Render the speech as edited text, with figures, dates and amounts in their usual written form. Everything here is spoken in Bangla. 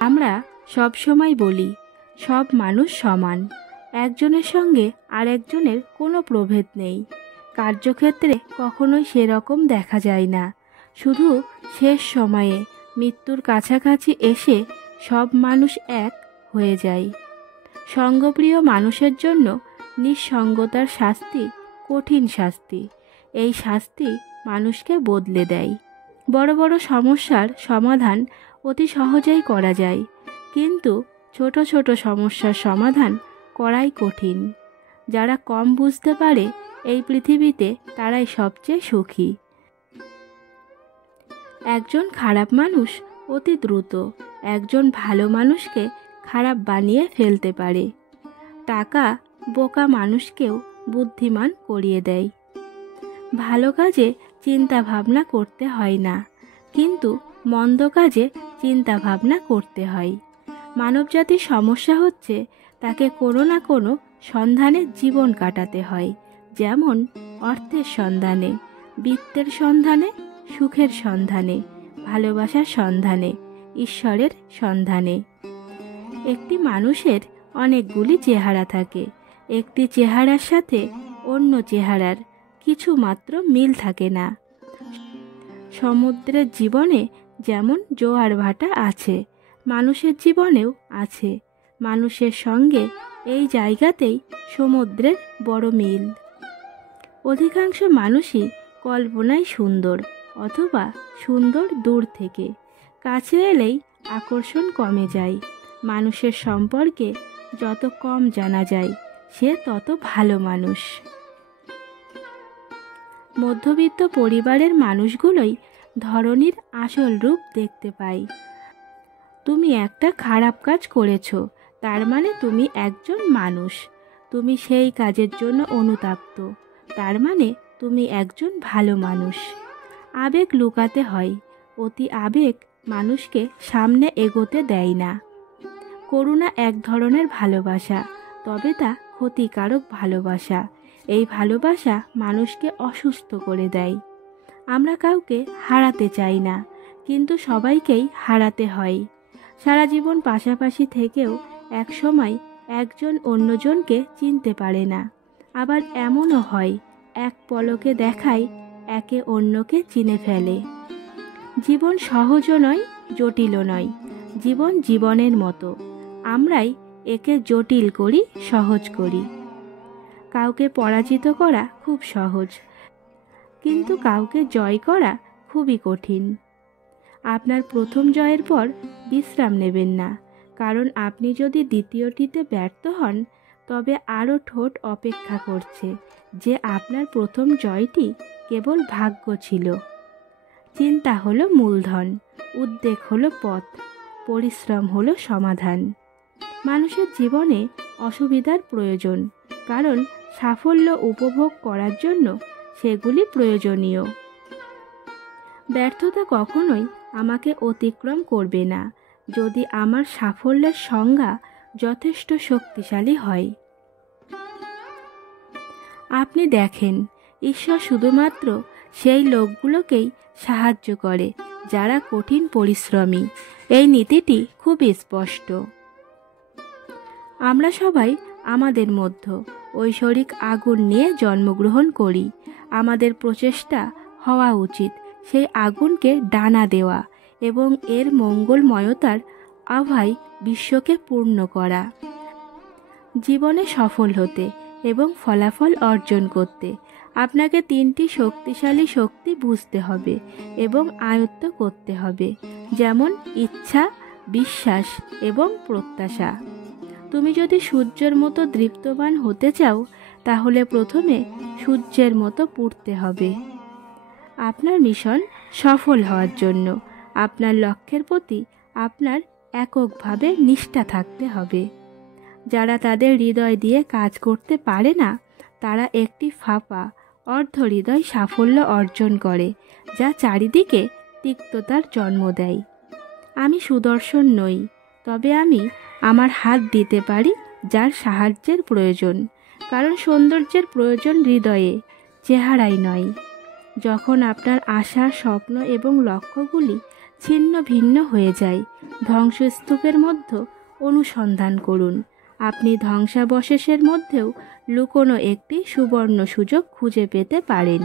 আমরা সব সময় বলি সব মানুষ সমান, একজনের সঙ্গে আরেকজনের কোনো প্রভেদ নেই। কার্যক্ষেত্রে কখনোই সেরকম দেখা যায় না। শুধু শেষ সময়ে মৃত্যুর কাছাকাছি এসে সব মানুষ এক হয়ে যায়। সঙ্গপ্রিয় মানুষের জন্য নিঃসঙ্গতার শাস্তি কঠিন শাস্তি। এই শাস্তি মানুষকে বদলে দেয়। বড় বড় সমস্যার সমাধান অতি সহজেই করা যায়, কিন্তু ছোট ছোট সমস্যার সমাধান করাই কঠিন। যারা কম বুঝতে পারে এই পৃথিবীতে তারাই সবচেয়ে সুখী। একজন খারাপ মানুষ অতি দ্রুত একজন ভালো মানুষকে খারাপ বানিয়ে ফেলতে পারে। টাকা বোকা মানুষকেও বুদ্ধিমান করিয়ে দেয়। ভালো কাজে চিন্তা ভাবনা করতে হয় না, কিন্তু মন্দ কাজে চিন্তা ভাবনা করতে হয়। মানবজাতির সমস্যা হচ্ছে তাকে কোনো না কোনো সন্ধানে জীবন কাটাতে হয়, যেমন অর্থের সন্ধানে, বিত্তের সন্ধানে, সুখের সন্ধানে, ভালোবাসার সন্ধানে, ঈশ্বরের সন্ধানে। একটি মানুষের অনেকগুলি চেহারা থাকে। একটি চেহারার সাথে অন্য চেহারার কিছু মাত্র মিল থাকে না। সমুদ্রের জীবনে যেমন জোয়ার ভাটা আছে, মানুষের জীবনেও আছে। মানুষের সঙ্গে এই জায়গাতেই সমুদ্রের বড় মিল। অধিকাংশ মানুষই কল্পনায় সুন্দর, অথবা সুন্দর দূর থেকে। কাছে এলেই আকর্ষণ কমে যায়। মানুষের সম্পর্কে যত কম জানা যায় সে তত ভালো মানুষ। মধ্যবিত্ত পরিবারের মানুষগুলোই ধরনীর আসল রূপ দেখতে পায়। তুমি একটা খারাপ কাজ করেছো, তার মানে তুমি একজন মানুষ। তুমি সেই কাজের জন্য অনুতপ্ত, তার মানে তুমি একজন ভালো মানুষ। আবেগ লুকাতে হয়। অতি আবেগ মানুষকে সামনে এগোতে দেয় না। করুণা এক ধরনের ভালোবাসা, তবে তা ক্ষতিকারক ভালোবাসা। এই ভালোবাসা মানুষকে অসুস্থ করে দেয়। আমরা কাউকে হারাতে চাই না, কিন্তু সবাইকেই হারাতে হয়। সারা জীবন পাশাপাশি থেকেও এক সময় একজন অন্যজনকে চিনতে পারে না। আবার এমনও হয় এক পলকে দেখায় একে অন্যকে চিনে ফেলে। জীবন সহজও নয়, জটিলও নয়। জীবন জীবনের মতো। আমরাই একে জটিল করি, সহজ করি। কাউকে পরাজিত করা খুব সহজ, কিন্তু কাউকে জয় করা খুবই কঠিন। আপনার প্রথম জয়ের পর বিশ্রাম নেবেন না, কারণ আপনি যদি দ্বিতীয়টিতে ব্যর্থ হন তবে আরও ঠোঁট অপেক্ষা করছে যে আপনার প্রথম জয়টি কেবল ভাগ্য ছিল। চিন্তা হলো মূলধন, উদ্বেগ হলো পথ, পরিশ্রম হলো সমাধান। মানুষের জীবনে অসুবিধার প্রয়োজন, কারণ সাফল্য উপভোগ করার জন্য সেগুলি প্রয়োজনীয়। ব্যর্থতা কখনোই আমাকে অতিক্রম করবে না, যদি আমার সাফল্যের সংজ্ঞা যথেষ্ট শক্তিশালী হয়। আপনি দেখেন, ঈশ্বর শুধুমাত্র সেই লোকগুলোকেই সাহায্য করে যারা কঠিন পরিশ্রমী। এই নীতিটি খুব স্পষ্ট। আমরা সবাই আমাদের মধ্যে ঐশ্বরিক আগুন নিয়ে জন্মগ্রহণ করি। আমাদের প্রচেষ্টা হওয়া উচিত সেই আগুনকে ডানা দেওয়া এবং এর মঙ্গলময়তার আভায় বিশ্বকে পূর্ণ করা। জীবনে সফল হতে এবং ফলাফল অর্জন করতে আপনাকে 3টি শক্তিশালী শক্তি বুঝতে হবে এবং আয়ত্ত করতে হবে, যেমন ইচ্ছা, বিশ্বাস এবং প্রত্যাশা। তুমি যদি সূর্যের মতো দীপ্তমান হতে চাও, তাহলে প্রথমে সূর্যের মতো পুড়তে হবে। আপনার মিশন সফল হওয়ার জন্য আপনার লক্ষ্যের প্রতি আপনার এককভাবে নিষ্ঠা থাকতে হবে। যারা তাদের হৃদয় দিয়ে কাজ করতে পারে না, তারা একটি ফাঁপা অর্ধ হৃদয় সাফল্য অর্জন করে, যা চারিদিকে তিক্ততার জন্ম দেয়। আমি সুদর্শন নই, তবে আমি আমার হাত দিতে পারি যার সাহায্যের প্রয়োজন, কারণ সৌন্দর্যের প্রয়োজন হৃদয়ে, চেহারায় নয়। যখন আপনার আশা, স্বপ্ন এবং লক্ষ্যগুলি ছিন্ন ভিন্ন হয়ে যায়। ধ্বংসস্তূপের মধ্যে অনুসন্ধান করুন। আপনি ধ্বংসাবশেষের মধ্যেও লুকোনো একটি সুবর্ণ সুযোগ খুঁজে পেতে পারেন।